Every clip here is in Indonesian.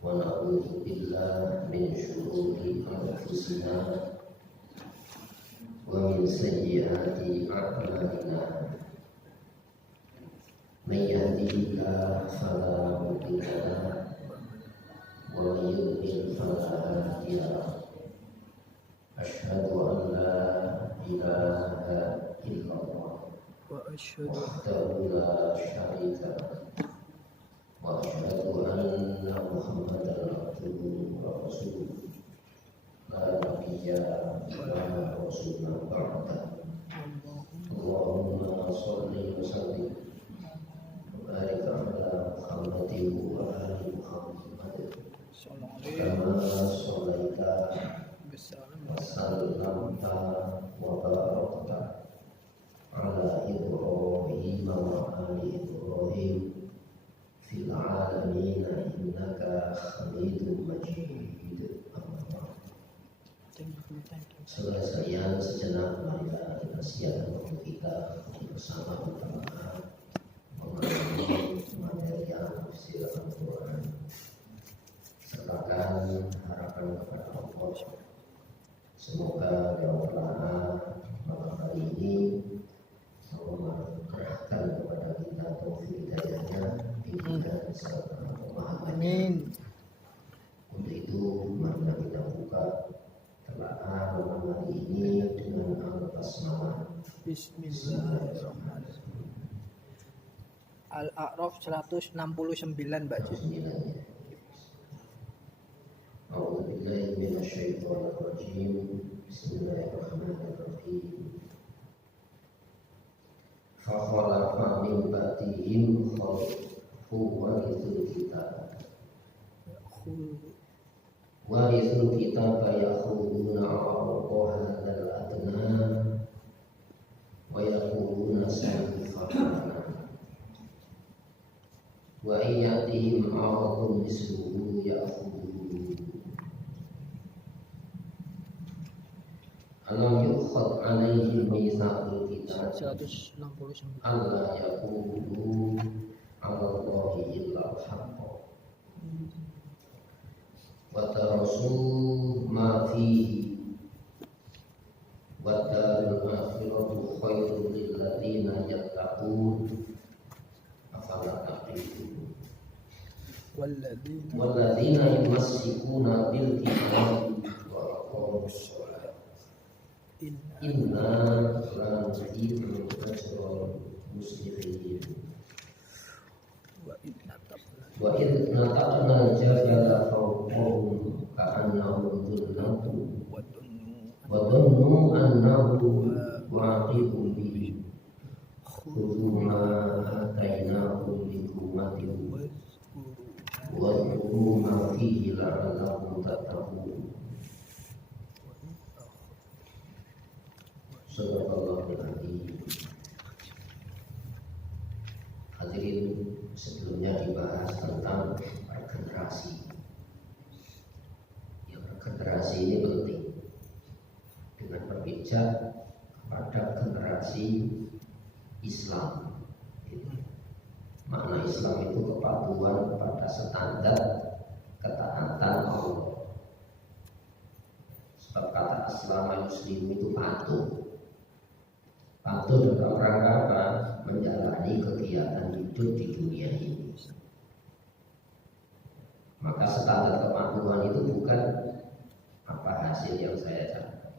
ونعوذ بالله من شرور أنفسنا ومن سيئات أعمالنا من يهده الله فلا مضل له ومن يضلل فلا هادي له أشهد أن لا إله إلا الله وحده لا شريك له وأشهد أن محمدا عبده ورسوله لا نبي ولا رسول بعده اللهم صل وسلم وبارك على محمد وآل محمد كما صليت وسلمت وباركت على إبراهيم وآل إبراهيم في العالمين إنك حميد مجيد. Selesaian sejenak marilah kita siapkan waktu kita bersama mengenai materi tafsir Al-Quran. Sertakan harapan kepada Allah. Semoga yang telah malam hari ini Allah mengerahkan kepada kita taufik hidayahnya, bimbingan serta pemahamannya. Untuk itu marilah kita buka telaah malam hari ini dengan al-basmalah. Bismillahirrahmanirrahim. Al-A'raf 169 Mbak Ji. A'udzu billahi minasyaitonir rajim. Bismillahirrahmanirrahim. Fa khalafa min ba'dihim khalfun warithul kitab. Warithul kitab yakhuduna 'arada hadzal adna wa yaquluna sayfa'ana wa iyatihim 'aradun misluhu ya'khudhu alam yukhad 'alaihim mitsaqul kitab 169. alla yaqulu 'ala Allahi illa al-haqq wa tarasu ma fihi wa darul akhiratu khairul lil ladzina yattaqun afala taqilun walladzina yumassikuna bil kitabi wa aqamus shalah inna la nudhi'u ajral muslimin wa idh nataqna al-jabala fawqahum ka'annahu dhullatu wa dhannu annahu waqifun bihim khudhu ma atainakum bi quwwatin wa dhkuru ma fihi la'allakum tattaqun. Sadaqallahul adzim. Hadirin, sebelumnya dibahas tentang regenerasi. Yang regenerasi ini penting dengan berpijak kepada generasi Islam. Makna Islam itu kepatuhan pada standar ketaatan Allah. Sebab kata aslama muslim itu patuh. Patuh dalam rangka apa? Menjalani kegiatan hidup di dunia ini. Maka standar kepatuhan itu bukan apa hasil yang saya capai.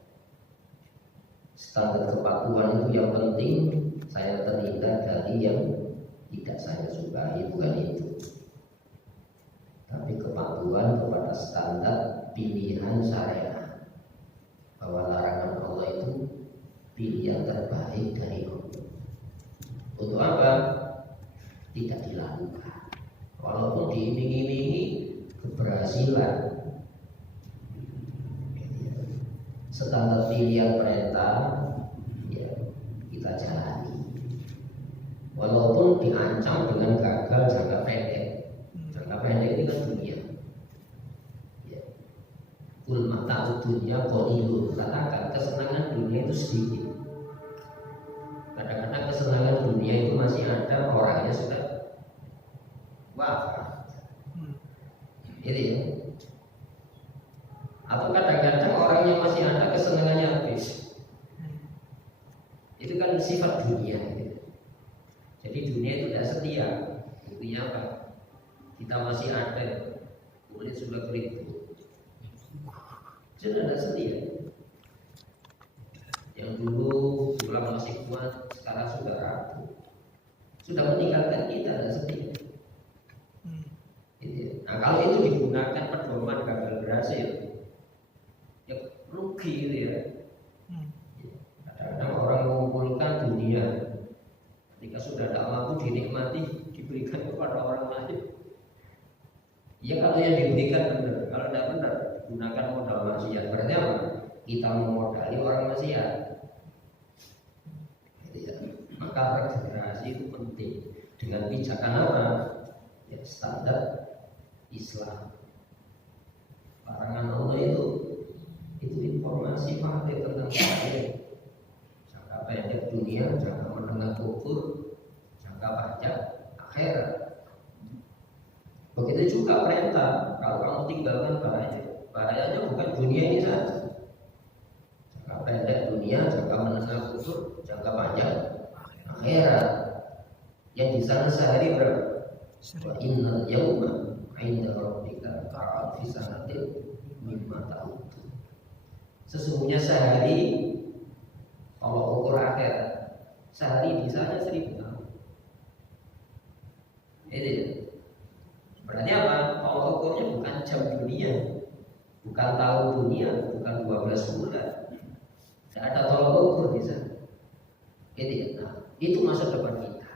Standar kepatuhan itu yang penting saya terhindar dari yang tidak saya sukai, bukan itu. Tapi kepatuhan kepada standar pilihan syariat, bahwa larangan Allah itu pilihan terbaik dari Allah. Untuk apa? Tidak dilakukan. Walaupun diiming-imingi keberhasilan, standar pilihan perintah ya kita jalani. Walaupun diancam dengan gagal jangka pendek. Jangka pendek ini kan dunia. Ya. Kul mata'ud dunya qalilun. Katakan kesenangan dunia itu sedikit. Kadang-kadang kesenangan dunia itu masih ada, orangnya sudah wafat. Itu ya. Atau kadang-kadang orang yang masih ada kesenangannya habis. Itu kan sifat dunia. Jadi dunia itu tidak setia. Buktinya apa? Kita masih ada, kulit sudah keribu. Sudah tidak setia. Yang dulu tulang masih kuat, sekarang sudah rapuh. Sudah meninggalkan kita, tidak setia. Nah kalau itu digunakan pedoman gagal berhasil, ya rugi gitu ya. Kadang-kadang orang mengumpulkan dunia, ketika sudah tidak mampu dinikmati, diberikan kepada orang lain. Ya kalau yang diberikan benar, kalau tidak benar gunakan modal maksiat. Berarti apa? Kita memodali orang maksiat. Ya. Maka regenerasi itu penting. Dengan pijakan apa? Ya standar Islam. Larangan Allah itu informasi fakta tentang saya. Jangka pendek dunia, jangka menengah kufur, jangka panjang akhirat. Begitu juga perintah, kalau kamu tinggalkan bahayanya bukan dunia ini saja. Jangka pendek dunia, jangka menengah kufur, jangka panjang akhirat. Yang di sana sehari berapa? Wa innal yawma 'inda rabbika ka'alfi sanatin mimma ta'udun. Sesungguhnya sehari, kalau ukur akhirat, sehari di sana 1000 tahun. Itu berarti apa? Kalau ukurnya bukan jam dunia, bukan tahun dunia, bukan 12 bulan. Tidak ada tolak ukur di sana. Itu masa depan kita.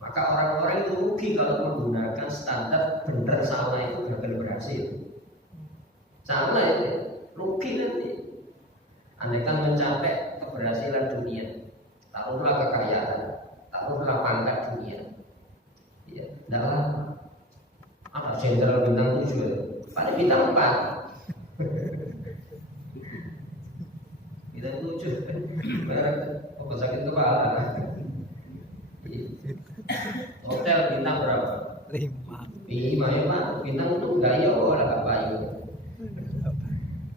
Maka orang-orang itu rugi kalau menggunakan standar benar salah itu gagal berhasil. Salah itu rugi nanti. Andaikan mencapai keberhasilan dunia, taruhlah kekayaan, taruhlah pangkat dunia. Ya, dalam ada jenderal bintang 7, paling bintang 4. Bintang 7, apa sakit kepala. Hotel bintang berapa? 5 ya Pak. Bintang itu enggak ya orang apa ya.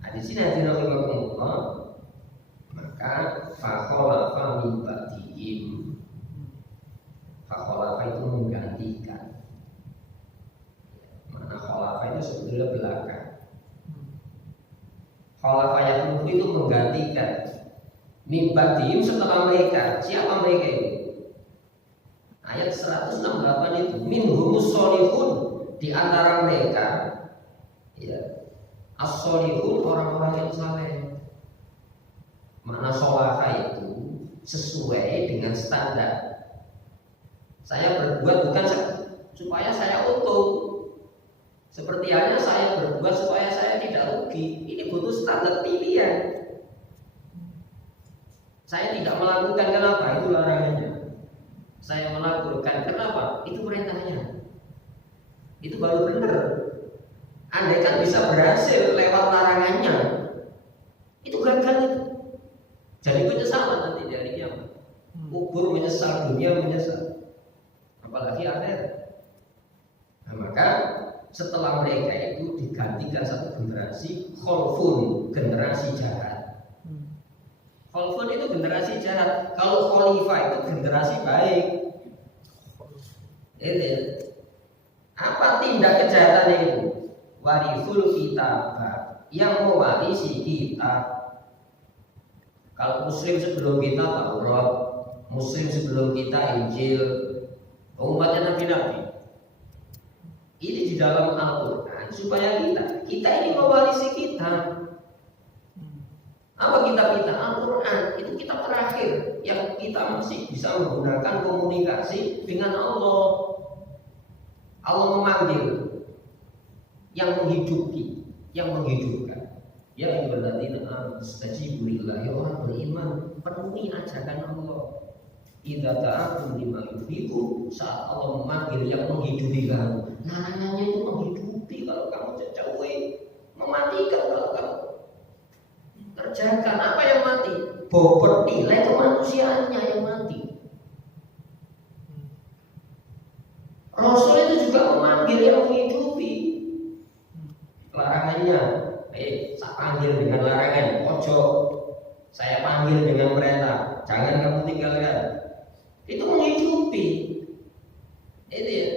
Nah, di sini ada Allah. Maka fakholafa min ba'dihim. Fakholafa itu menggantikan. Mana kholafa itu sebetulnya belakang. Kholafa yang itu menggantikan. Min ba'dihim setelah mereka. Siapa mereka itu? Ayat 168 itu minhumus sholihun, di antara mereka ya as-sholihun, orang-orang yang saleh. Makna sholaha itu sesuai dengan standar. Saya berbuat bukan supaya saya untung, seperti halnya saya berbuat supaya saya tidak rugi. Ini butuh standar pilihan. Saya tidak melakukan, kenapa? Itu larangannya. Saya melakukan, kenapa? Itu perintahnya. Itu baru benar. Andaikan bisa berhasil lewat larangannya, itu gagal itu. Jadi penyesalan nanti dari kiamat. Kubur menyesal, dunia menyesal. Apalagi akhirat. Nah, maka setelah mereka itu digantikan satu generasi khalfun, generasi jahat. Khalfun itu generasi jahat. Kalau khalifah itu generasi baik. Ini apa tindak kejahatan itu? Warisul kitab, yang mewarisi kitab. Kalau muslim sebelum kita Taurat, muslim sebelum kita Injil, umatnya nabi-nabi. Ini di dalam Al-Quran supaya kita ini mewarisi kitab. Apa kitab kita? Al-Quran. Itu kitab terakhir yang kita masih bisa menggunakan komunikasi dengan Allah. Allah memanggil yang menghidupi, yang menghidupkan. Ya ayyuhalladzina amanu istajibu lillahi, orang beriman penuhi ajakan Allah. Idza ta'akum lima yuhibbu, saat Allah memanggil yang menghidupi kamu. Larangannya itu menghidupi kalau kamu jauhi, mematikan kalau kamu kerjakan. Apa yang mati? Bobot nilai kemanusiaannya yang mati. Rasul itu juga memanggil yang menghidupi. larangannya. Saya panggil dengan larangan, ojo. Saya panggil dengan perintah, jangan kamu tinggalkan. Itu menghidupi. Itu ya.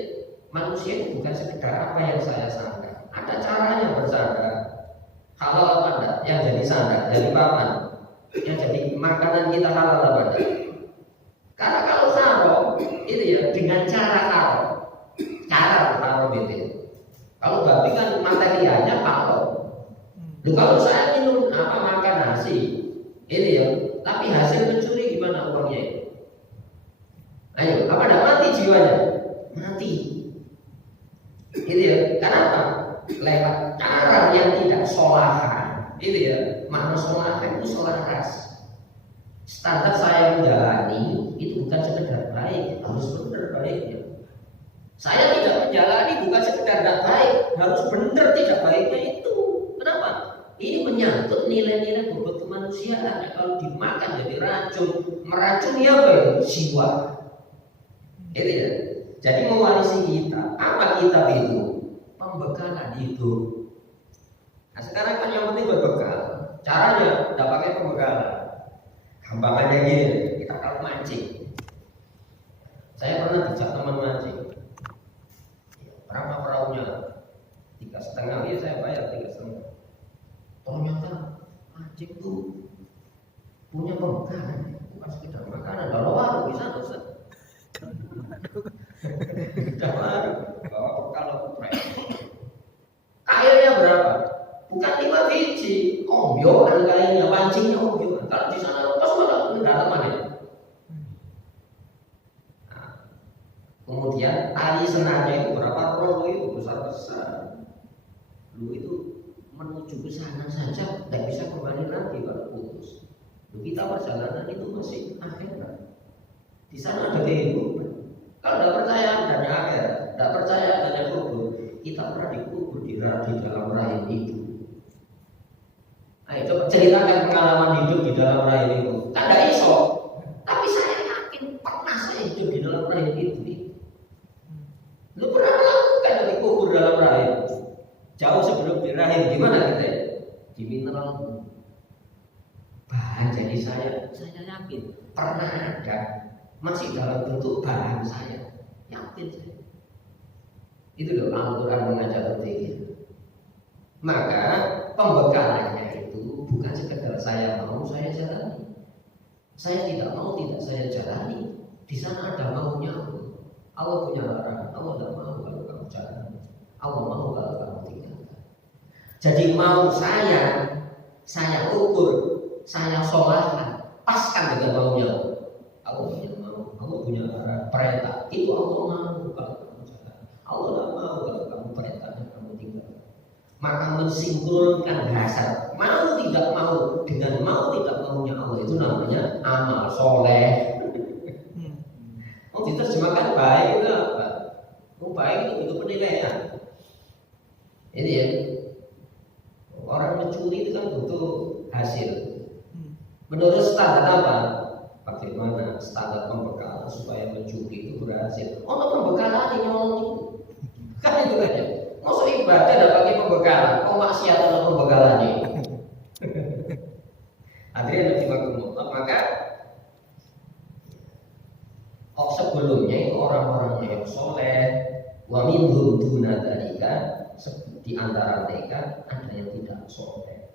Manusia itu bukan sekedar apa yang saya sangka. Ada caranya bersandar. Halal apa enggak? Yang jadi sandar, jadi papan, yang jadi makanan kita halal apa enggak? Karena kalau haram itu ya dengan cara haram. Cara haram itu. Kalau babi kan materialnya haram. Kalau saya minum makan nasi, ini ya, tapi hasil mencuri gimana uangnya itu? Ayo, apa enggak mati jiwanya? Mati. Itu ya, kenapa? Lewat cara yang tidak solahan. Itu ya, makna solahan itu solaras. Standar saya menjalani itu bukan sekedar baik, harus benar baiknya. Saya tidak menjalani bukan sekedar tidak baik, harus benar tidak baiknya itu. Kenapa? Ini menyangkut nilai-nilai bobot kemanusiaan yang kalau dimakan jadi racun, meracuni apa ya? Jiwa. Itu ya. Jadi mewarisi kita. Apa kita itu? Pembekalan hidup. Nah sekarang kan yang penting berbekal. Caranya tidak pakai pembekalan. Gampangannya gini, kita kalau mancing. Saya pernah dijak teman mancing. Berapa perahunya? 3,5, ya saya bayar 3,5. Ternyata mancing itu punya pembekalan, bukan sekedar makanan. Kalau warung bisa dosa. Tidak warung, bawa bekal oprek. Kayaknya berapa? Bukan 5 biji, ombyoan kayaknya, pancingnya ombyoan. Kalau di sana lepas malah pendalaman ya. Nah, kemudian tali senarnya itu berapa roll itu besar-besar. Lu itu menuju ke sana saja tidak bisa kembali lagi kalau putus. Lu kita perjalanan itu masih akhirat. Di sana ada kehidupan. Kalau tidak percaya adanya akhirat, tidak percaya adanya kubur, kita pernah dikubur di dalam rahim ibu. Ayo coba ceritakan pengalaman hidup di dalam rahim ibu. Kan tidak iso. Tapi saya yakin pernah saya hidup di dalam rahim ibu. Lu pernah melakukan dikubur dalam rahim? Jauh sebelum di rahim, gimana kita? Di mineral bahan. Jadi saya yakin pernah ada masih dalam bentuk bahan saya. Yakin saya. Itu loh Al-Quran mengajar berpikir. Maka pembekalannya itu bukan sekedar saya mau saya jalani. Saya tidak mau tidak saya jalani. Di sana ada maunya Allah. Allah punya larangan. Allah tidak mau kalau kamu jalani. Allah mau kalau kamu tinggalkan. Jadi mau saya ukur, saya solahan, paskan dengan maunya Allah. Allah punya mau, Allah punya perintah. Itu Allah mau kalau kamu jalani. Allah tidak mau kalau kamu perintahnya kamu tinggalkan. Maka mensinkronkan hasad mau tidak mau dengan mau tidak maunya Allah itu namanya amal soleh. Mau diterjemahkan baik itu apa? Mau baik itu butuh penilaian. Ini ya, orang mencuri itu kan butuh hasil. Menurut standar apa? Bagaimana standar pembekalan supaya mencuri itu berhasil? Oh, pembekalan ini nyolong itu kan itu aja. Masuk ibadah tidak pakai pembekalan, maksiat atau pembekalannya. Hadirin rahimakumullah. Maka sebelumnya itu orang-orang yang soleh, wa minhum duna dzalika, di antara mereka ada yang tidak soleh.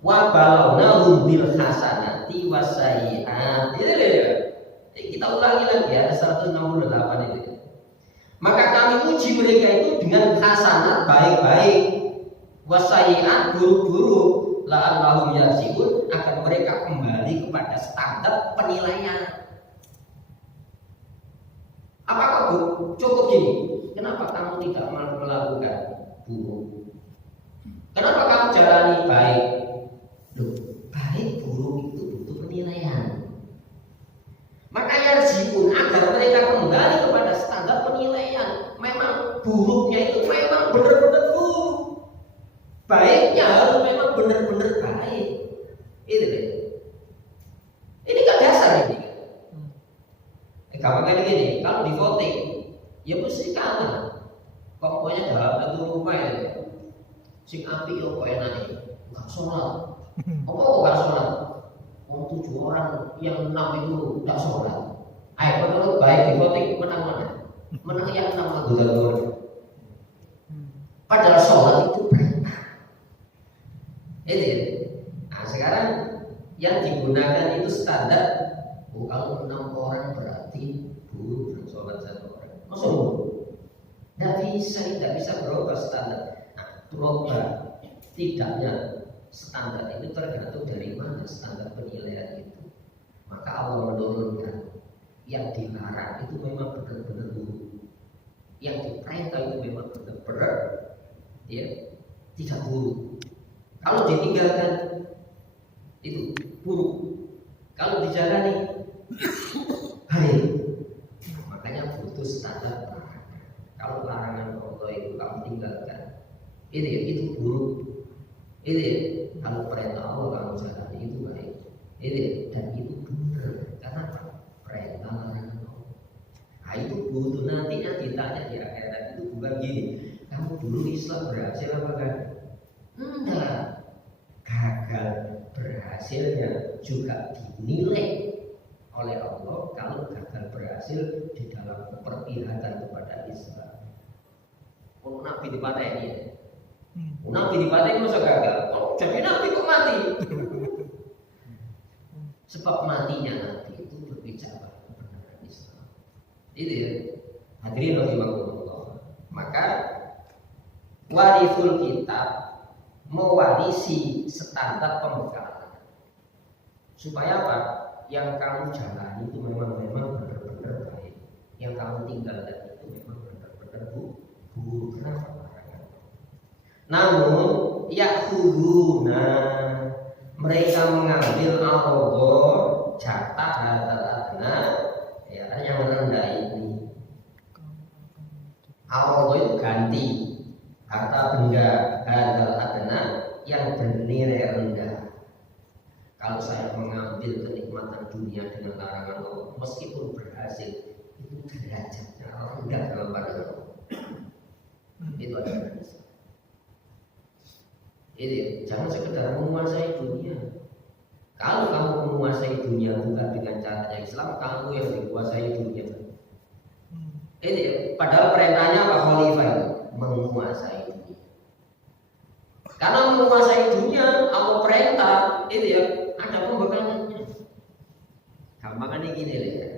Wa balawnahum bil hasanati wasayyi'at. Kita ulangi lagi ya, 168 itu. Maka kami uji mereka itu dengan hasanat baik-baik, wasayyi'at buruk-buruk, la'allahum yarji'un, agar mereka kembali kepada standar penilaian. Apakah cukup gini? Kenapa kamu tidak melakukan buruk? Kenapa kamu jalani baik? Loh, baik buruk itu butuh penilaian. Maka yarji'un, agar mereka kembali kepada standar penilaian. Memang buruknya itu memang benar-benar buruk. Baiknya harus memang benar-benar baik. Itu deh. Ini kan dasar ini. Gampangnya gini, kalau di voting, ya mesti kalah. Pokoknya dalam satu rumah ya, Sing apik yo kok enake. Enggak sholat. Apa kok enggak sholat? Oh 7 orang yang 6 itu enggak sholat. Ayo menurut baik di voting menang mana? Menang yang 6 anggota keluarga. Padahal sholat itu perintah. Ini. Nah sekarang yang digunakan itu standar. Oh, kalau 6 orang berarti guru dan sholat 1 orang. Maksudnya? Tidak bisa berubah standar. Berubah tidaknya standar itu tergantung dari mana standar penilaian itu. Maka Allah menurunkan yang dilarang itu memang benar-benar buruk, yang diperintah itu memang benar-benar ya tidak buruk. Kalau ditinggalkan itu buruk, kalau dijalani baik. Makanya butuh standar larangan. Kalau larangan Allah itu kamu tinggalkan, itu buruk. Kalau perintah Allah kamu jalani itu baik. Dan itu benar. Karena apa? Perintah larangan Allah. Nah itu butuh nantinya ditanya di akhirat itu bukan gini. Kamu dulu Islam berhasil apa enggak? Enggak. Gagal berhasilnya juga dinilai oleh Allah kalau gagal berhasil di dalam perpihakan kepada Islam. Kalau Nabi dipateni ya. Nabi dipateni masa gagal? Oh, jadi Nabi kok mati? Sebab matinya Nabi itu berbicara kebenaran Islam. Itu ya. Hadirin rahimakumullah. Maka warisul kitab mewarisi standar pembekalan. Supaya apa? Yang kamu jalani itu memang benar-benar baik. Yang kamu tinggalkan itu memang benar-benar buruk. Kenapa? Namun yakhuduna mereka mengambil Allah jatah hadal adna ya yang rendah ini. Allah itu ganti harta benda hadal adna yang bernilai rendah. Kalau saya mengambil kenikmatan dunia dengan larangan Allah, meskipun berhasil, itu derajatnya rendah dalam pandangan Allah. Itu adalah ini jangan sekedar menguasai dunia. Kalau kamu menguasai dunia bukan dengan caranya Islam, kamu yang dikuasai dunia. Ini padahal perintahnya apa khalifah itu? Menguasai dunia. Karena menguasai dunia, Allah perintah, itu ya ada pembekalannya. Gampangannya gini ya.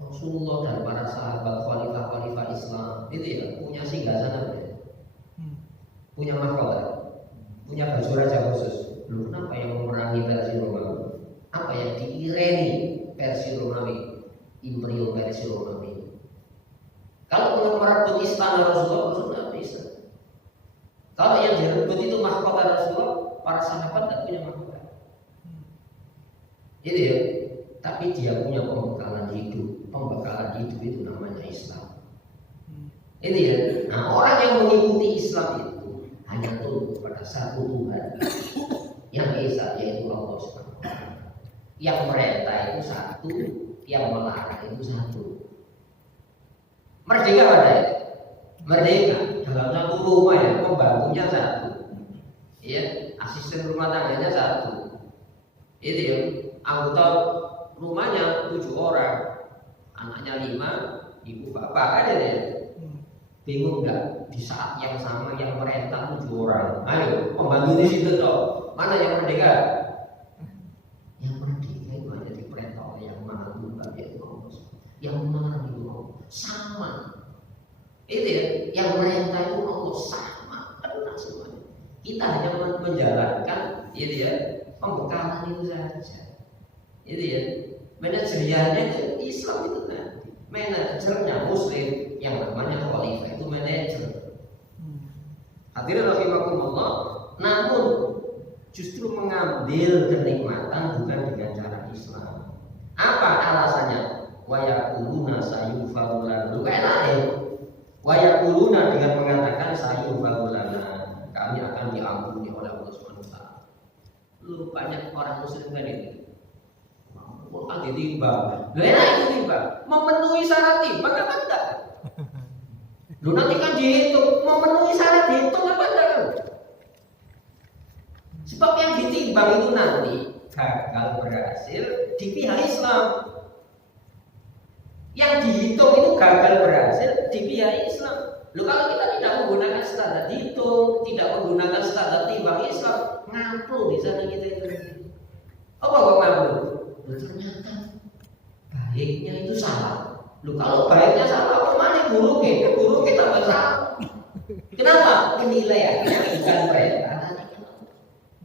Rasulullah dan para sahabat khalifah-khalifah Islam itu ya punya singgasana ya. Punya mahkota, punya baju raja khusus. Loh, kenapa yang memerangi versi Romawi? Apa yang diireni versi Romawi? Imperium versi Romawi. Kalau untuk merebut istana Rasulullah tidak bisa. Kalau yang direbut itu mahkota Rasulullah, para sahabat tidak punya mahkota. Gitu ya. Tapi dia punya pembekalan hidup. Pembekalan hidup itu namanya Islam. Ini ya. Nah, orang yang mengikuti Islam itu hanya tunduk kepada satu Tuhan yang esa, yaitu Allah SWT. Yang merintah itu satu, yang melarang itu satu. Merdeka pada ya? Merdeka dalam satu rumah ya, pembantunya satu, ya, asisten rumah tangganya satu. Itu ya, anggota rumahnya 7 orang, anaknya 5, ibu bapak ada ya. Bingung nggak di saat yang sama yang merintah 7 orang? Ayo pembantu di situ toh. Mana yang merdeka? Yang merdeka itu hanya diperintah oleh yang maha Tuhan yaitu Allah. Yang melarang itu Allah. Sama. Itu ya. Yang merintah itu Allah sama. Kena semuanya. Kita hanya menjalankan, itu ya, pembekalan itu saja. Itu ya. Manajerialnya itu Islam itu nanti. Manajernya Muslim. Yang namanya khalifah itu manajer. Hadirin rahimakumullah. Namun justru mengambil kenikmatan bukan dengan cara Islam. Apa alasannya? Wa yaquluna sayufarulana. Lu enak ya. Wa yaquluna dengan mengatakan sayufarulana, kami akan diampuni oleh Allah Subhanahu wa taala. Lu banyak orang muslim kan itu. Quran ditimbang. Lah enak itu timbang. Memenuhi syarat timbang apa enggak? Lu nanti kan dihitung, memenuhi syarat dihitung apa enggak? Sebab yang ditimbang itu nanti gagal berhasil di pihak Islam. Yang dihitung itu gagal berhasil di pihak Islam. Loh, kalau kita tidak menggunakan standar hitung, tidak menggunakan standar timbang Islam, ngampul di sana kita itu. Apa kok ngampul? Loh, ternyata baiknya itu salah. Loh, kalau baiknya salah, apa mana buruknya? Buruknya tambah salah. Kenapa? Penilaian bukan perintah.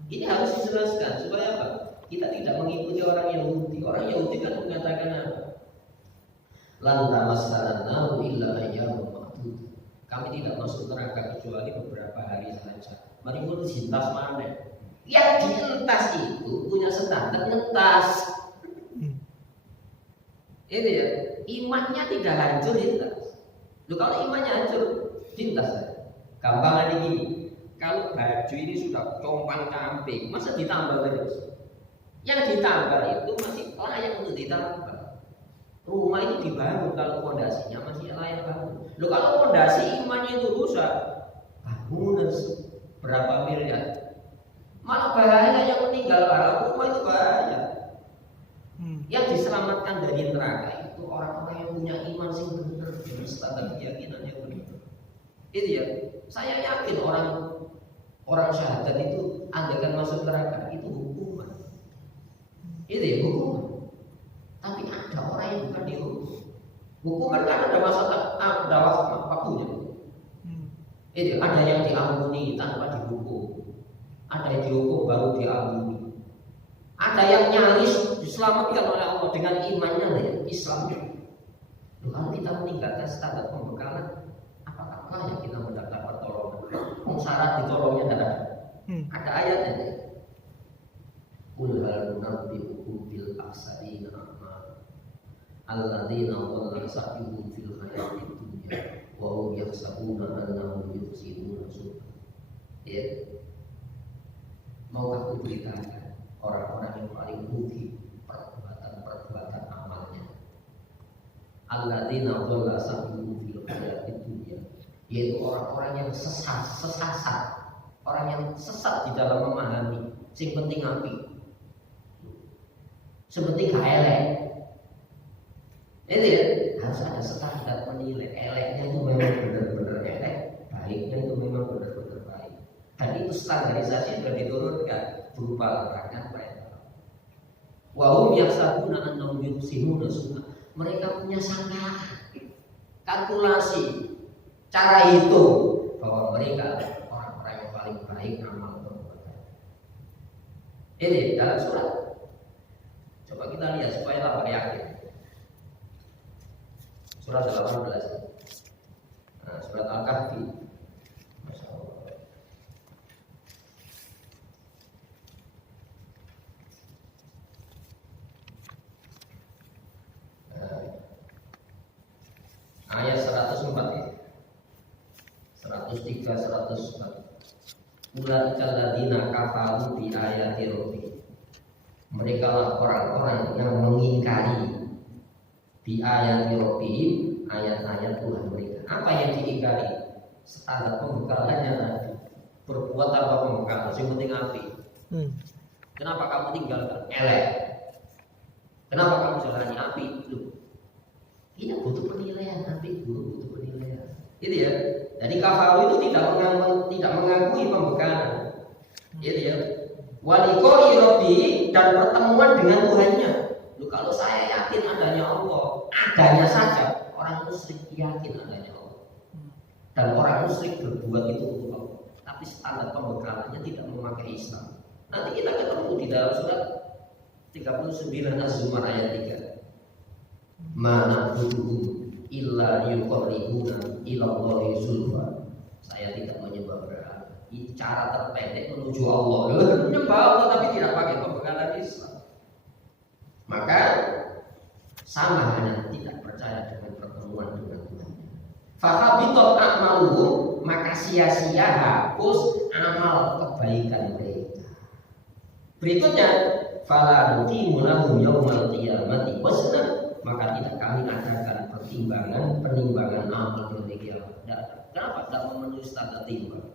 Ini harus dijelaskan supaya apa? Kita tidak mengikuti orang Yahudi. Orang Yahudi kan mengatakan apa? Lan tamassana illa ayyamun ma'dud. Kami tidak masuk neraka kecuali beberapa hari saja. Mari pun sintas mana? Yang dientas itu punya standar ngentas. Ini ya, imannya tidak hancur lintas. Loh, kalau imannya hancur lintas. Gampangan ini, kalau baju ini sudah compang camping, masa ditambah terus? Yang ditambah itu masih layak untuk ditambah. Rumah itu dibangun kalau fondasinya masih layak bangun. Loh, kalau fondasi imannya itu rusak, bangunan berapa miliar, malah bahaya yang meninggal karena rumah itu bahaya. Yang diselamatkan dari neraka itu orang-orang yang punya iman sing benar, dengan standar keyakinan yang benar. Itu ya, saya yakin orang syahadat itu andaikan masuk neraka itu hukuman. Itu ya hukuman. Tapi ada orang yang bukan dihukum. Hukuman kan ada waktunya. Itu ada yang diampuni tanpa dihukum. Ada yang dihukum baru diampuni. Ada yang nyaris diselamatkan oleh Allah dengan imannya ya, Islamnya. Kalau kita meninggalkan standar pembekalan, apakah layak kita mendapat pertolongan? Syarat ditolongnya tidak ada. Ada ayatnya. Qul hal nunabbi'ukum bil akhsarina a'mal alladzina dhalla sa'yuhum fil hayatid dunya wa hum yahsabuna annahum yuhsinuna sun'a. Ya. Maukah aku beritakan orang-orang yang paling rugi perbuatan amalnya? Alladzina dhalla sa'yuhum fil hayatid dunya, yaitu orang-orang yang sesat, orang yang sesat di dalam memahami sing penting api. Seperti elek. Itu ya, harus ada standar penilai. Eleknya itu memang benar-benar elek, baiknya itu memang benar-benar baik. Dan itu standarisasi sudah diturunkan berupa larangan perintah. Wa hum yahsabuna annahum yuhsinuna sun'a. Mereka punya sangkaan, kalkulasi, cara hitung bahwa mereka orang-orang yang paling baik amal perbuatan. Ini dalam surat. Coba kita lihat supaya tambah yakin. Surat 18. Nah, surat Al-Kahfi. Masya Allah. Ayat 104 ya. 103 104. Ulaikal ladzina kafaru bi ayati rabbihim. Mereka lah orang-orang yang mengingkari bi ayati rabbihim, ayat-ayat Tuhan mereka. Apa yang diingkari? Standar pembekalannya tadi. Berbuat tanpa pembekalan, yang penting api. Kenapa kamu tinggalkan elek? Kenapa kamu jalani api? Loh, ini butuh penilaian, api butuh penilaian. Itu ya. Jadi kafaru itu tidak mengakui pembekalan. Itu ya. Walikoi Rabbi, dan pertemuan dengan Tuhannya. Loh, kalau saya yakin adanya Allah, adanya saja. Orang musyrik yakin adanya Allah, dan orang musyrik berbuat itu untuk Allah, tapi standar pembekalannya tidak memakai Islam. Nanti kita ketemu di dalam surat 39 Az-Zumar ayat 3. Mana butuh illa yuqarribuna ila Allahi zulfa. Saya tidak menyembah berhala. Cara terpendek menuju Allah. Menyembah Allah tapi tidak pakai pembekalan Islam. Maka sama hanya tidak percaya dengan pertemuan dengan Tuhan. Fahabitot a'maluhum, maka sia-sia hapus amal kebaikan mereka. Berikutnya, fala nuqimu lahum yaumal qiyamati wazna, maka tidak kami adakan penimbangan amal mereka. Tidak Kenapa tidak memenuhi standar timbang?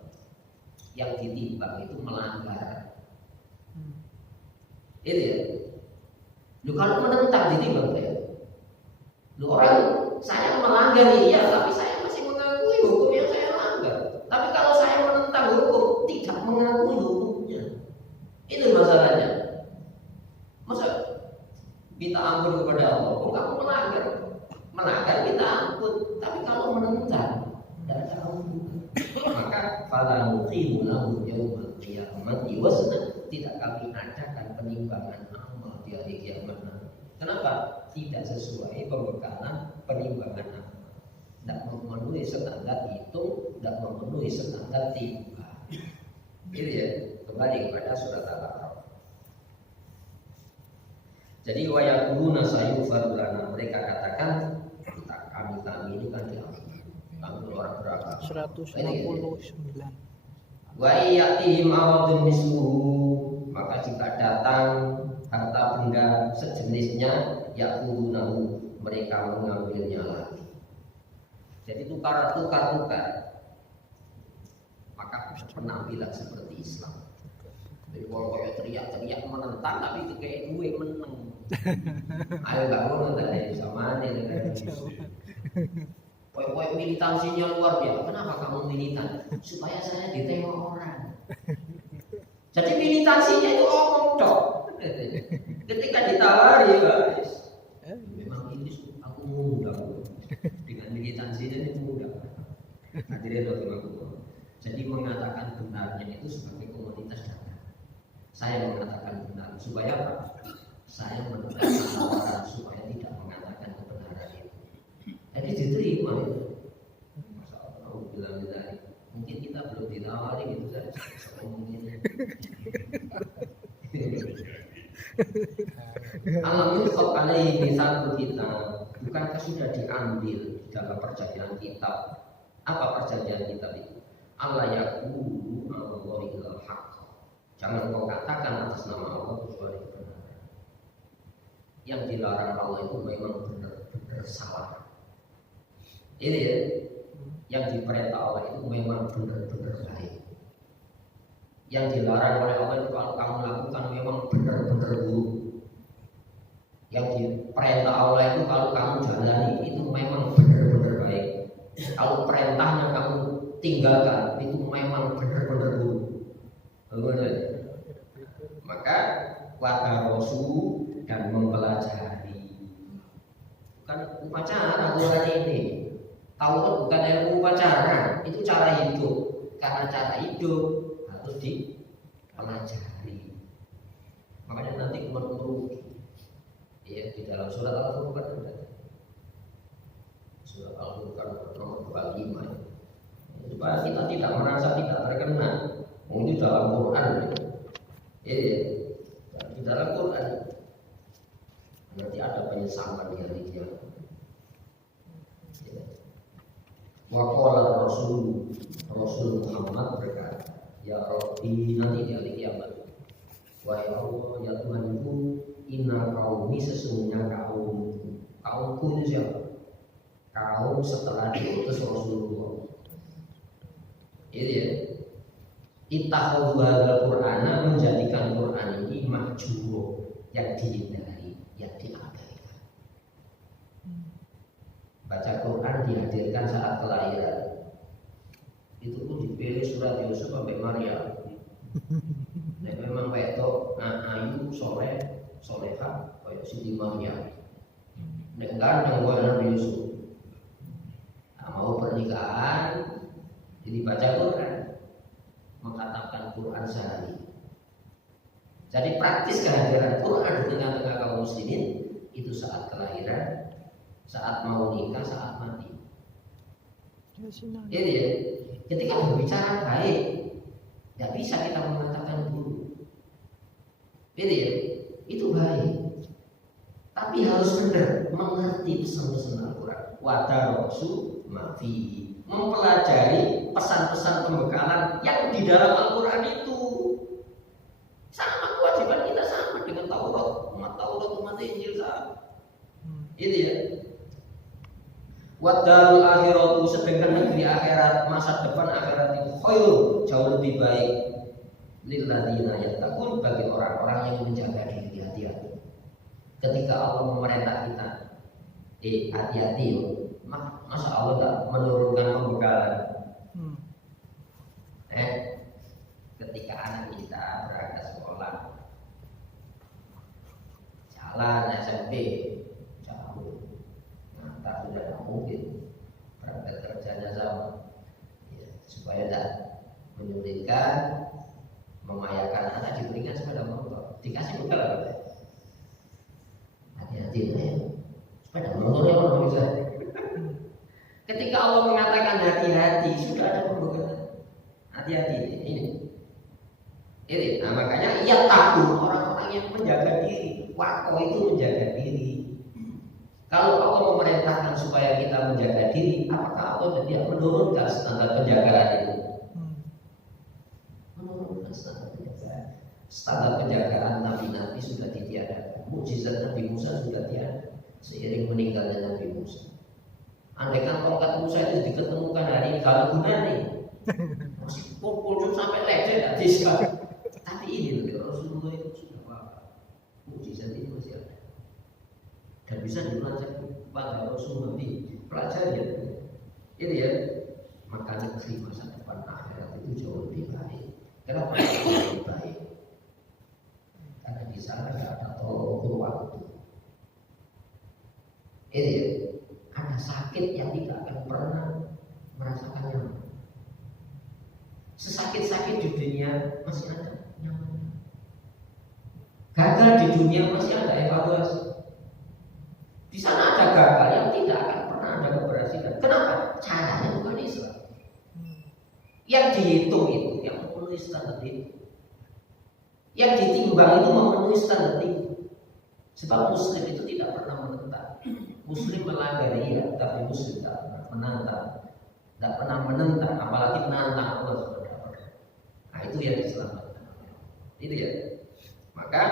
Yang ditimbang itu melanggar. Itu ya. Lu kalau menentang ditimbang ya. Lu orang saya melanggar iya, tapi saya masih mengakui hukum yang saya langgar. Tapi kalau saya menentang hukum, tidak mengakui hukumnya, itu masalahnya. Masa kita ampun kepada Allah, kok kamu melanggar? Melanggar kita ampun, tapi kalau menentang, tidak ada ampun. Maka fala nuqimu lahu yaumal qiyamati wazna, tidak kami adakan penimbangan amal di hari kiamat. Kenapa? Tidak sesuai pembekalan penimbangan amal. Tidak memenuhi standar hitung, tidak memenuhi standar timbang. Gitu ya. Kembali kepada surat Al-A'raf. Jadi wa yaquluna sayughfaru lana, mereka katakan kami ini kan diampuni. Kami orang beragama. 169. Wa iyatihim awadun misluhu, maka jika datang harta benda sejenisnya, yaqudunahu, mereka mengambilnya lagi. Jadi tukar. Maka penampilan seperti Islam. Jadi kalau kayak teriak-teriak menentang, tapi itu kayak gue menang. Ayo gak mau dari sama nih. Poin-poin militansinya luar biasa. Kenapa kamu militan? Supaya saya ditengok orang. Jadi militansinya itu omong dok. Ketika ditawari, guys, memang ini aku mudah dengan militansinya itu mudah. Hadirin rahimakumullah. Jadi mengatakan benarnya itu sebagai komunitas data. Saya mengatakan benar supaya apa? Saya mendapatkan orang supaya tidak mengatakan kebenaran itu. Jadi diterima itu. Masalah aku bilang tadi, mungkin kita belum ditawari gitu saja. Mungkin. Alam yusuf alaihi misal kita, bukankah sudah diambil dalam perjanjian kitab? Apa perjanjian kitab itu? Allah yaqulu Allahil haq. Jangan kau katakan atas nama Allah kecuali kebenaran. Yang dilarang Allah itu memang benar-benar salah. Ini ya, yang diperintah Allah itu memang benar-benar baik. Yang dilarang oleh Allah itu kalau kamu lakukan memang benar-benar buruk. Yang diperintah Allah itu kalau kamu jalani itu memang benar-benar baik. Kalau perintahnya kamu tinggalkan itu memang benar-benar buruk. Maka wadarosu dan mempelajari, bukan upacara bulan ini. Tauhid bukan ilmu upacara, itu cara hidup. Karena cara hidup harus dipelajari. Makanya nanti merugi. Ya, di dalam surat Al-Furqan ada. Surat Al-Furqan nomor 25. Supaya kita tidak merasa tidak terkena. Mungkin dalam Quran. Ya, di dalam Quran nanti ada penyesalan di hari kiamat. Wa qala Rasul Muhammad berkata, ya Rabbi, nanti di hari kiamat, wahai Allah ya Tuhanku, inna qaumi, sesungguhnya kaumku itu siapa? Kaum setelah diutus Rasulullah. Itu ya. Ittakhadhu hadzal Qur'ana, menjadikan Quran ini mahjur, yang dihindari, yang diabaikan. Baca Quran dihadirkan saat kelahiran. Itu pun dipilih surat Yusuf sampai Maryam. Nah, memang wedok, ayu, soleh, solehah, kayak Siti Maryam. Nek gandeng kaya Nabi Yusuf. Nah, mau pernikahan, jadi baca Quran, mengatakan Quran sehari. Jadi praktis kehadiran Quran di tengah-tengah kaum muslimin itu saat kelahiran, saat mau nikah, saat mati. Jadi ya, ketika berbicara baik, tidak bisa kita mengatakan buruk. Jadi ya, itu baik. Tapi harus benar mengerti pesan-pesan Al-Quran. Wadarosu mafi, mempelajari pesan-pesan pembekalan yang di dalam Al-Quran itu. Sama kewajiban kita sama dengan Taurat, umat Injil sama. Itu ya. Wa darul akhiratu, sedangkan negeri akhirat, masa depan akhirat itu khairun, jauh lebih baik lil ladzina yattaqun, bagi orang-orang yang menjaga diri. Hati-hati ketika Allah memerintah kita, hati-hati yo. Masa Allah tak menurunkan pembekalan? Ketika anak kita berangkat sekolah, jalan SMP jauh, tak sudah tak mungkin berangkat kerjanya sama, ya, supaya tak menyulitkan, membahayakan anak, diberikan sepeda motor, dikasih bekal apa? Hati-hati ya, sepeda motor yang mana bisa. Ketika Allah mengatakan hati-hati, sudah ada pembekalan. Hati-hati ini. Nah, makanya ia takut orang-orang yang menjaga diri. Wako itu menjaga diri. Kalau Allah memerintahkan supaya kita menjaga diri, apakah Allah tidak menurunkan standar penjagaan itu? Menurunkan standar penjagaan. Standar penjagaan nabi-nabi sudah ditiadakan. Mukjizat Nabi Musa sudah tiada seiring meninggalnya Nabi Musa. Andaikan tongkat Musa itu diketemukan hari ini, kalau guna nih masih pukul sampai lecet tidak bisa. Tapi ini loh, Rasulullah itu sudah apa? Mukjizat ini masih ada dan bisa dipelajari pada Rasulullah, dipelajari. Ini ya, maka negeri masa depan akhirat itu jauh lebih baik. Kenapa jauh lebih baik? Karena di sana tidak ada tolong ukur waktu. Ini ya, ada sakit yang tidak akan pernah merasakan nyaman. Sesakit-sakit di dunia masih ada nyaman. Gagal di dunia masih ada evaluasi. Di sana ada gagal yang tidak akan pernah ada keberhasilan. Kenapa? Caranya bukan Islam. Yang dihitung itu yang memenuhi standar itu. Yang ditimbang itu memenuhi standar itu. Sebab Muslim itu tidak pernah menentang. Muslim melanggar iya, tapi Muslim tidak pernah menantang. Tidak pernah menentang, apalagi menantang Allah SWT. Nah, itu yang diselamatkan. Itu ya. Maka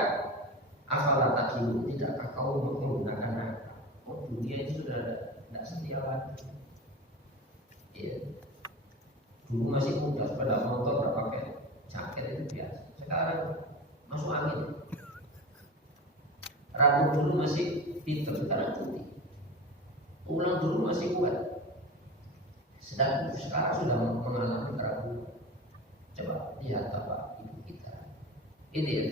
afala taqilu, tidakkah kau menggunakan akal? Oh, dunia itu sudah tidak setia lagi. Iya. Dulu masih muda, sepeda motor pakai jaket itu biasa. Sekarang masuk angin. Rambut dulu masih hitam, sekarang putih. Tulang dulu masih kuat. Sedang sekarang sudah mengalami keraguan. Coba lihat apa ibu kita. Ini ya.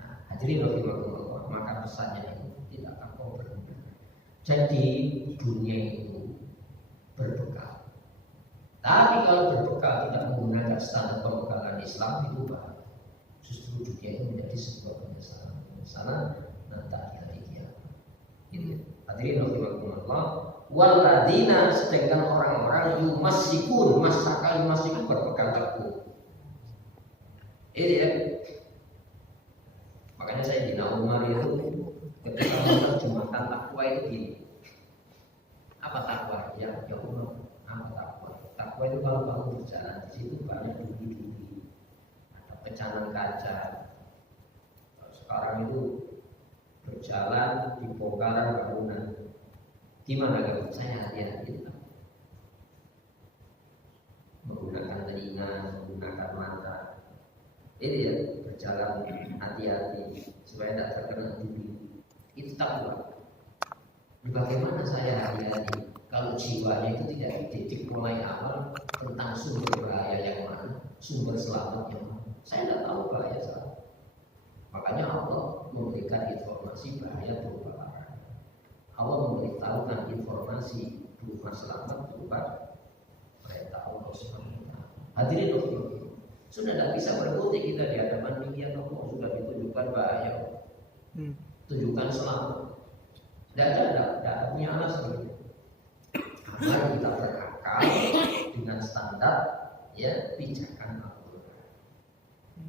Nah, hadirin rahimakumullah, maka pesannya itu tidak akan kau berguna. Jadi dunia itu berbekal. Tapi kalau berbekal tidak menggunakan standar pembekalan Islam, itu bahaya. Justru dunia itu menjadi sebuah penyesalan. Penyesalan nanti hari kiamat. Ini hadirin rahimakumullah. Waladina, sedangkan orang-orang yumasikun, masakan yumasikun berpegang teguh. Ini ya. Makanya saya di Umar itu ketika menerjemahkan takwa itu gini. Apa takwa? Ya Umar, apa takwa? Takwa itu kalau kamu berjalan di situ banyak duri-duri, ada pecahan kaca. Sekarang itu berjalan di bongkaran bangunan. Gimana kalau saya hati-hati menggunakan telinga, menggunakan mata, ini ya, berjalan hati-hati supaya tidak terkena duri. Itu takwa. Bagaimana saya hati-hati kalau jiwanya itu tidak dididik mulai awal tentang sumber bahaya yang mana, sumber selamat yang mana? Saya tidak tahu bahaya selamat. Makanya Allah memberikan informasi bahaya berupa larangan. Allah memberitahukan informasi berupa selamat berupa perintah Allah SWT. Hadirin Allah, sudah tidak bisa berkutik kita di hadapan demikian Allah, sudah ditunjukkan bahaya, tunjukkan selamat. Tidak ada punya alasan. Agar kita berakal dengan standar ya pijakan Allah.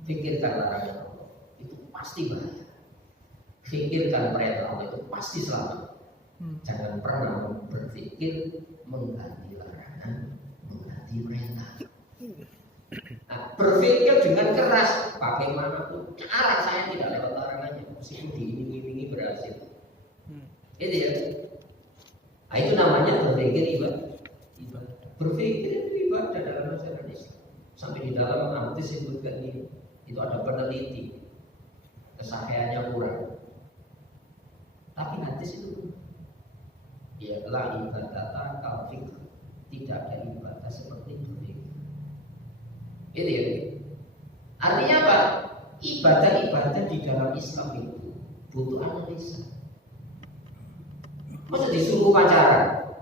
Pikirkan larangan Allah, itu pasti bahaya. Pikirkan perintah Allah, itu pasti selamat. Jangan pernah berpikir mengganti larangan, mengganti perintah. Nah, berpikir dengan keras, bagaimanapun cara saya tidak lewat larangannya, meskipun diiming-imingi berhasil. Itu ya. Nah, itu namanya berpikir ibadah. Berpikir itu ibadah dalam ajaran Islam. Sampai di dalam hadis disebutkan ini, itu ada peneliti, kesaksiannya kurang. Tapi hadis itu ya la ibadah kafir, tidak ada ibadah seperti berpikir. Itu ya. Artinya apa? Ibadah-ibadah di dalam Islam itu butuh analisa. Masa disuruh upacara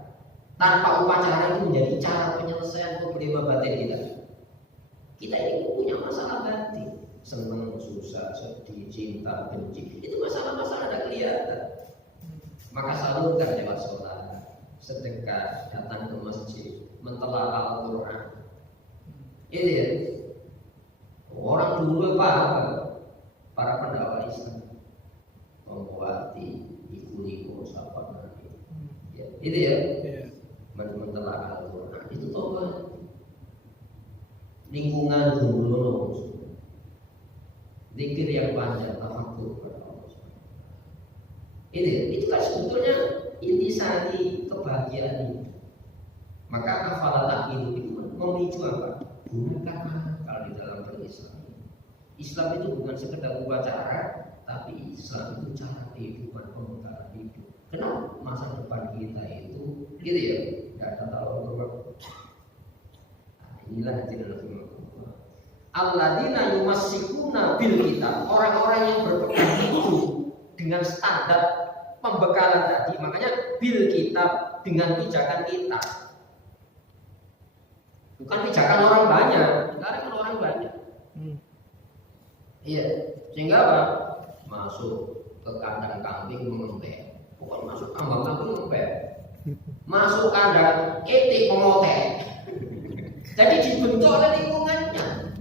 tanpa upacara itu menjadi cara penyelesaian problema batin kita. Kita ini punya masalah batin, senang, susah, sedih, cinta, benci. Itu masalah-masalah ada kelihatan. Maka salurkan lewat sholat, sedekah, datang ke masjid, mentelaah Al-Quran. Itu ya. Orang dulu para pendakwah Islam membuati iku sahabat Nabi. Ya, itu ya. Mentelaah Al-Quran itu tobat. Lingkungan dulu, zikir yang panjang, tafakur pada Allah. Itu kan sebetulnya intisari kebahagiaan itu. Maka hafalah itu memicu apa? Gunakan akal di dalam berislam. Islam itu bukan sekedar upacara, tapi Islam itu cara kehidupan, pembekalan hidup. Kenapa masa depan kita itu gitu ya? Tidak ada tahu. Inilah hadirin alladzina yumassikuna bil kitab, orang-orang yang berpegang teguh dengan standar pembekalan tadi. Makanya bil kitab, dengan pijakan kita, bukan pijakan orang banyak. Sekarang kan orang banyak. Iya, sehingga apa? Masuk ke kandang kambing mengempet, pokoknya masuk kandang kambing mengempet, masuk kandang etik mengotek. Jadi dibentuk oleh lingkungannya.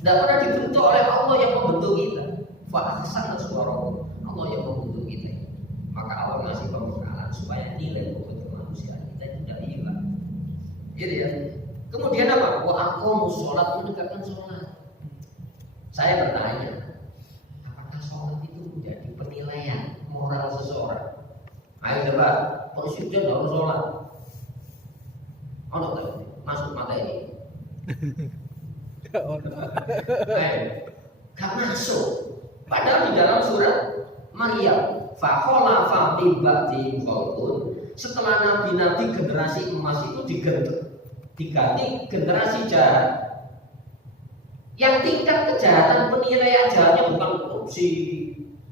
Tidak pernah dibentuk oleh Allah yang membentuk kita. Fa'ahsana suwarakum, Allah yang membentuk kita. Maka Allah ngasih pembekalan supaya nilai pembentuk manusia kita itu tidak hilang. Gitu ya. Kemudian apa? Wa aqamus sholat, menegakkan sholat. Saya bertanya, apakah sholat itu menjadi penilaian moral seseorang? Ayo coba, presiden harus sholat. Oh, masuk materi. Gak masuk. Padahal di dalam surat Maryam, fakhola ba'di khalqun, setelah nabi-nabi generasi emas itu diganti generasi jahat. Yang tingkat kejahatan penilaian jahatnya bukan korupsi,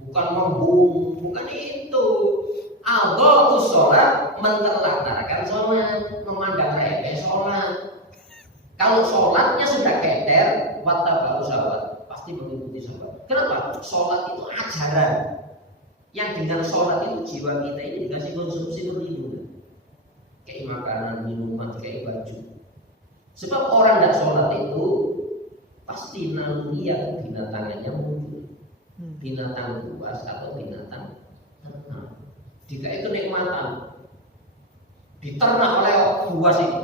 bukan membunuh, bukan itu. Allahu sholat, menterlantarkan sholat, memandang remeh sholat. Kalau sholatnya sudah keder, wattaba'u syahwat, pasti mengikuti syahwat. Kenapa? Sholat itu ajaran. Yang dengan sholat itu jiwa kita ini dikasih konsumsi perlindungan, kayak makanan, minuman, kayak baju. Sebab orang tidak sholat itu pasti naluriah binatangannya muncul, binatang buas atau binatang ternak. Jika itu nikmatan diternak oleh buas ini,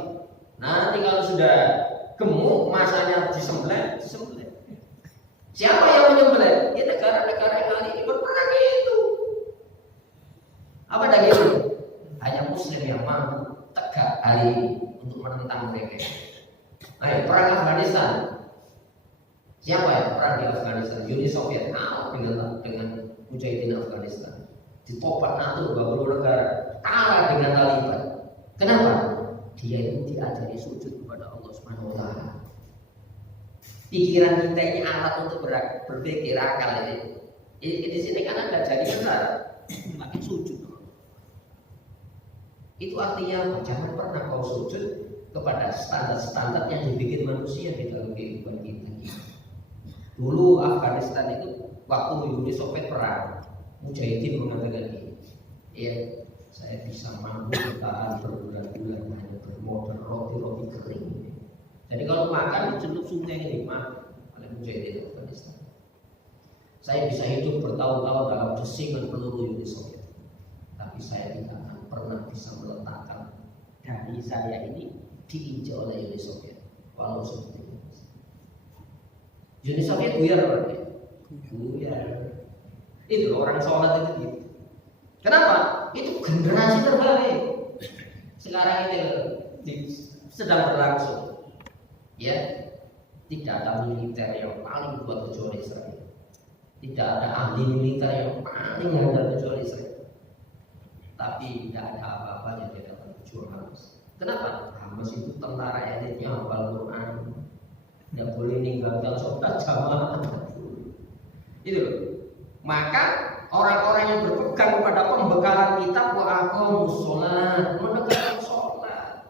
nanti kalau sudah gemuk masanya disembelih. Siapa yang menyembelih? Ya negara-negara yang hari ini berperang itu. Apa lagi itu? Hanya Muslim yang mampu tegak hari ini untuk menentang mereka. Ayo perang Afghanistan. Siapa ya perang di Afghanistan? Uni Soviet dengan Mujahidin Afghanistan. Ditobat NATO 20 negara, kalah dengan Taliban. Kenapa? Dia itu diajari sujud kepada Allah Subhanahu wa taala. Pikiran kita ini alat untuk berpikir akal ini. Di sini kan ada jadi besar, pakai sujud. Itu artinya jangan pernah kau sujud kepada standar-standar yang dibikin manusia di dalam kehidupan kita. Dulu Afghanistan itu waktu Uni Soviet perang, Mujahidin mengatakan ini, ya saya bisa mampu bertahan berbulan-bulan hanya bermodal roti-roti kering. Jadi kalau makan dicelup sungai ini makan oleh Mujahidin Afghanistan. Saya bisa hidup bertahun-tahun dalam desingan peluru Uni Soviet, tapi saya tidak akan pernah bisa meletakkan dari saya ini diinjak oleh Uni Soviet. Walau seperti itu. Uni Soviet buyar berarti. Buyar. Itu orang sholat itu gitu. Kenapa? Itu generasi terbaik. sekarang ini sedang berlangsung, ya. Tidak ada militer yang paling kuat kecuali Israel. Tidak ada ahli militer yang paling handal kecuali Israel. Tapi tidak ada apa-apanya di hadapan pejuang Hamas. Kenapa? Hamas itu tentara elitnya hafal Quran, tidak boleh meninggalkan sholat jamaah. Itu loh. Maka orang-orang yang berpegang pada pembekalan kitab wa aqamus sholat, menegakkan sholat.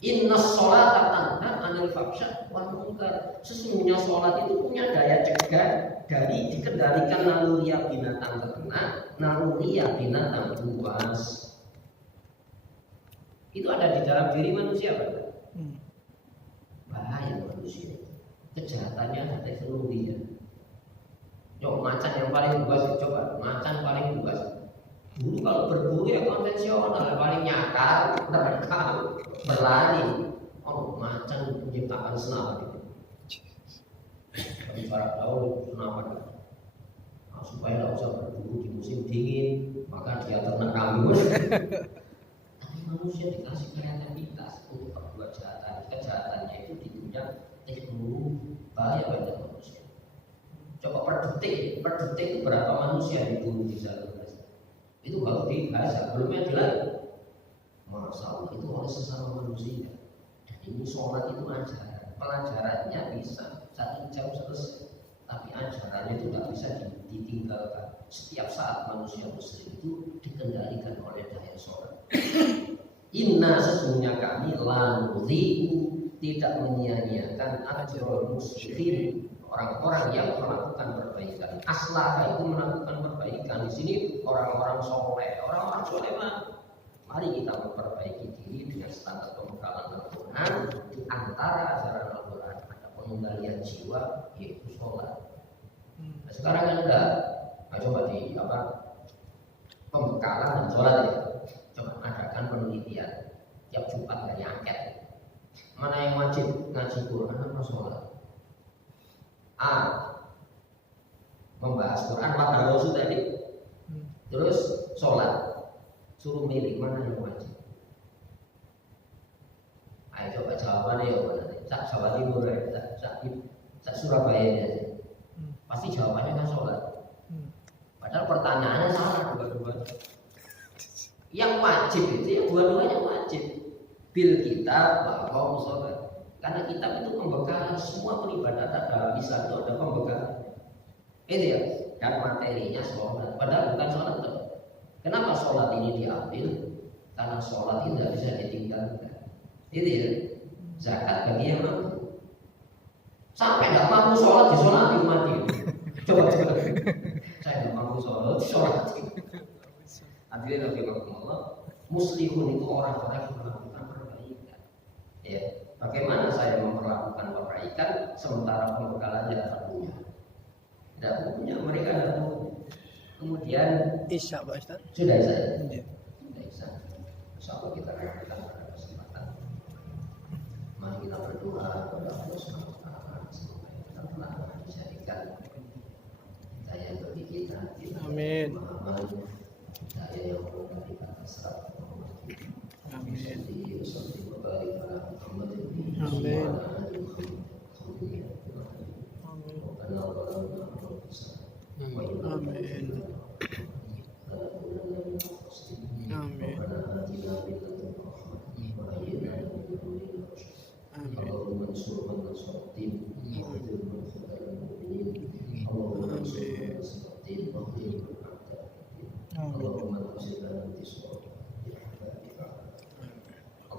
Inna sholata tanha 'anil fahsya wal munkar. Sesungguhnya sholat itu punya daya cegah dari dikendalikan naluriah binatang ternak, naluriah binatang buas. Itu ada di dalam diri manusia, Pak. Bahaya manusia. Kejahatannya ada teknologinya. Yuk, macan yang paling buas, coba macan paling buas. Dulu kalau berburu ya konvensional, paling nyakar, merekam, berlari. Oh, macan menciptakan senapan. Tapi para tahu senapan. Nah, supaya tidak usah berburu di musim dingin, maka dia ternak kambing. Tapi manusia dikasih kreativitas untuk berbuat kejahatannya itu di dunia teknologi. Bahaya banyak manusia. Coba per detik itu berapa manusia dibunuh di dalam itu baru dibahas, belum yang jelas. Masalah itu oleh sesama manusia. Dan ini sholat itu ajaran, pelajarannya bisa 1 jam selesai, tapi ajarannya itu tidak bisa ditinggalkan. Setiap saat manusia muslim itu dikendalikan oleh daya sholat. Inna sesungguhnya kami lanudhi'u tidak menyia-nyiakan ajrul muslimin, orang-orang yang melakukan perbaikan. Aslaha itu melakukan perbaikan. Di sini orang-orang soleh, orang-orang soleh mah. Mari kita memperbaiki diri dengan standar pembekalan Al-Quran. Di antara ajaran Al-Quran ada pengendalian jiwa, yaitu sholat. Nah, sekarang kan enggak. Nah, coba di pembekalan dan sholat ya. Coba adakan penelitian tiap Jumat dari angket. Mana yang wajib ngaji Quran atau sholat? A. Membahas Quran pada Rasul tadi. Terus sholat. Suruh milih mana yang wajib. Ayo coba jawabannya ya mana? Jawa Timur ya, Surabaya aja. Pasti jawabannya kan sholat. Padahal pertanyaannya salah dua-duanya. Yang wajib itu ya dua-duanya wajib. Bil kitab bahwa sholat. Karena kitab itu pembekalan semua peribadatan dalam Islam itu ada pembekalan. Itu ya. Dan materinya sholat. Padahal bukan sholat. Kenapa sholat ini diambil? Karena sholat itu tidak bisa ditinggalkan. Itu ya. Zakat bagi yang mampu. Sampai tidak mampu sholat disolati mati. Coba. Saya tidak mampu sholat disolati. Hadirin rahimakumullah. Muslihun itu orang-orang yang melakukan perbaikan. Ya. Bagaimana saya memperlakukan perbaikan sementara pembekalannya tidak punya? Tidak punya, mereka tidak punya. Kemudian Isya Pak Ustaz. Sudah saya. Sudah Isya. Insyaallah kita lanjutkan pada kesempatan. Mari kita berdoa kepada Allah Subhanahu wa taala semoga kita telah dijadikan hidayah bagi kita. Amin. Hidayah yang mudah kita serap. Amin.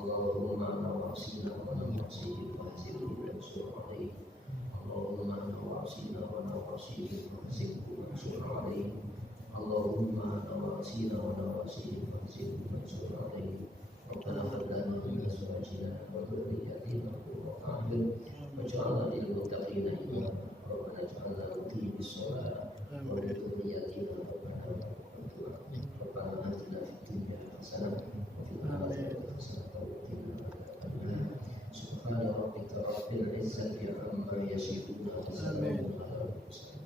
Allahumma nawasina wa nawasihim wa hasilhum wa ansur alaihim. Allahumma nawasina wa nawasihim wa hasilhum wa ansur alaihim. Allahumma nawasina wa nawasihim wa hasilhum wa ansur alaihim. Rabbana hab lana min azwajina wa dhurriyyatina qurrata a'yun waj'alna lil muttaqina imama. Rabbana ij'alna muqimis shalah wa min dhurriyyatina rabbana atina fid dunya hasanah wa fil akhirati hasanah. Subhana rabbika rabbil izzati amma yasifun wa salamun alal mursalin.